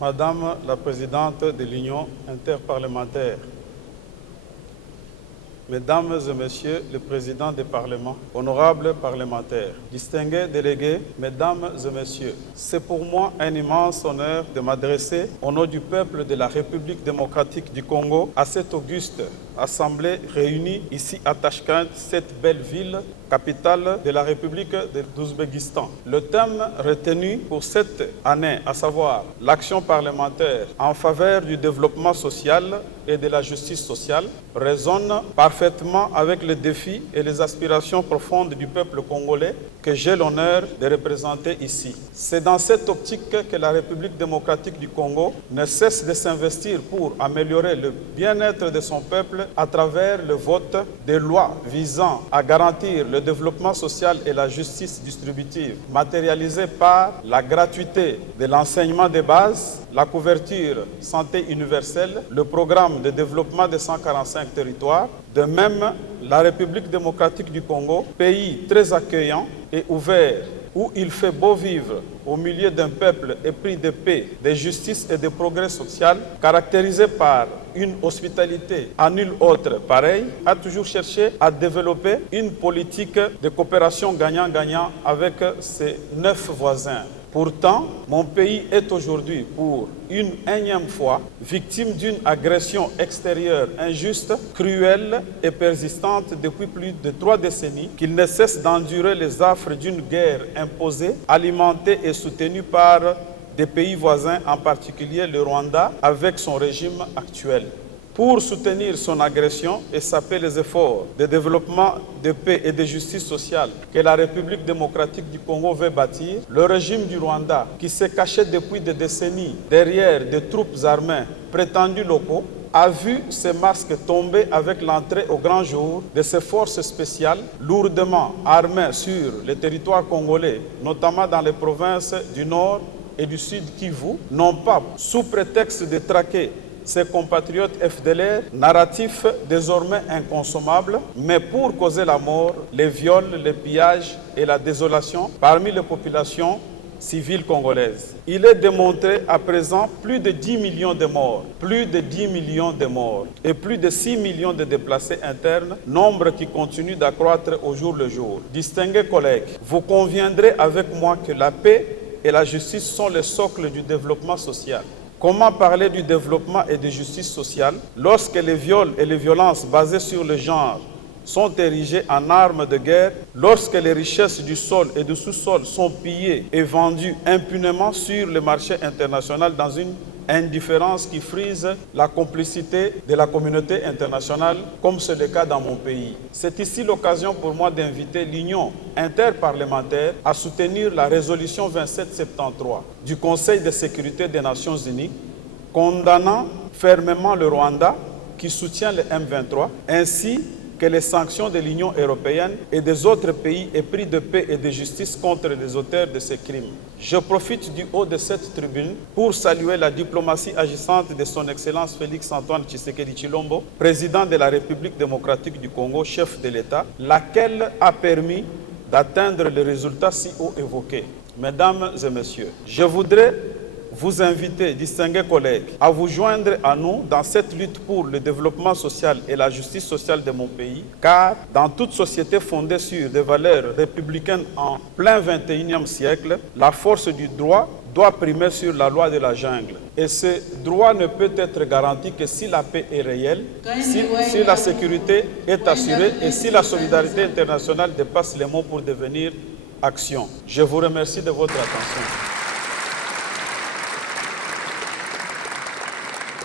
Madame la Présidente de l'Union interparlementaire, Mesdames et Messieurs les Présidents des Parlements, honorables parlementaires, distingués délégués, Mesdames et Messieurs, c'est pour moi un immense honneur de m'adresser au nom du peuple de la République démocratique du Congo à cette auguste assemblée réunie ici à Tachkent, cette belle ville, capitale de la République d'Ouzbékistan. Le thème retenu pour cette année, à savoir l'action parlementaire en faveur du développement social et de la justice sociale, résonne parfaitement avec les défis et les aspirations profondes du peuple congolais que j'ai l'honneur de représenter ici. C'est dans cette optique que la République démocratique du Congo ne cesse de s'investir pour améliorer le bien-être de son peuple à travers le vote des lois visant à garantir le développement social et la justice distributive, matérialisée par la gratuité de l'enseignement de base, la couverture santé universelle, le programme de développement de 145 territoires. De même, la République démocratique du Congo, pays très accueillant et ouvert, où il fait beau vivre au milieu d'un peuple épris de paix, de justice et de progrès social, caractérisé par une hospitalité à nul autre pareille, a toujours cherché à développer une politique de coopération gagnant-gagnant avec ses 9 voisins. Pourtant, mon pays est aujourd'hui, pour une énième fois, victime d'une agression extérieure injuste, cruelle et persistante depuis plus de 3 décennies, qu'il ne cesse d'endurer les affres d'une guerre imposée, alimentée et soutenue par des pays voisins, en particulier le Rwanda, avec son régime actuel. Pour soutenir son agression et saper les efforts de développement de paix et de justice sociale que la République démocratique du Congo veut bâtir, le régime du Rwanda, qui s'est caché depuis des décennies derrière des troupes armées prétendues locaux, a vu ses masques tomber avec l'entrée au grand jour de ses forces spéciales lourdement armées sur le territoire congolais, notamment dans les provinces du Nord et du Sud Kivu, non pas sous prétexte de traquer ses compatriotes FDLR, narratif désormais inconsommable, mais pour causer la mort, les viols, les pillages et la désolation parmi les populations civiles congolaises. Il est démontré à présent plus de 10 millions de morts, plus de 10 millions de morts et plus de 6 millions de déplacés internes, nombre qui continue d'accroître au jour le jour. Distingués collègues, vous conviendrez avec moi que la paix et la justice sont les socles du développement social. Comment parler du développement et de justice sociale lorsque les viols et les violences basées sur le genre sont érigées en armes de guerre, lorsque les richesses du sol et du sous-sol sont pillées et vendues impunément sur le marché international dans une indifférence qui frise la complicité de la communauté internationale, comme c'est le cas dans mon pays. C'est ici l'occasion pour moi d'inviter l'Union interparlementaire à soutenir la résolution 2773 du Conseil de sécurité des Nations Unies, condamnant fermement le Rwanda qui soutient le M23, ainsi que les sanctions de l'Union européenne et des autres pays épris de paix et de justice contre les auteurs de ces crimes. Je profite du haut de cette tribune pour saluer la diplomatie agissante de son Excellence Félix-Antoine Tshisekedi Tshilombo, président de la République démocratique du Congo, chef de l'État, laquelle a permis d'atteindre les résultats si haut évoqués. Mesdames et Messieurs, je voudrais vous inviter, distingués collègues, à vous joindre à nous dans cette lutte pour le développement social et la justice sociale de mon pays, car dans toute société fondée sur des valeurs républicaines en plein 21e siècle, la force du droit doit primer sur la loi de la jungle. Et ce droit ne peut être garanti que si la paix est réelle, si la sécurité est assurée et si la solidarité internationale dépasse les mots pour devenir action. Je vous remercie de votre attention.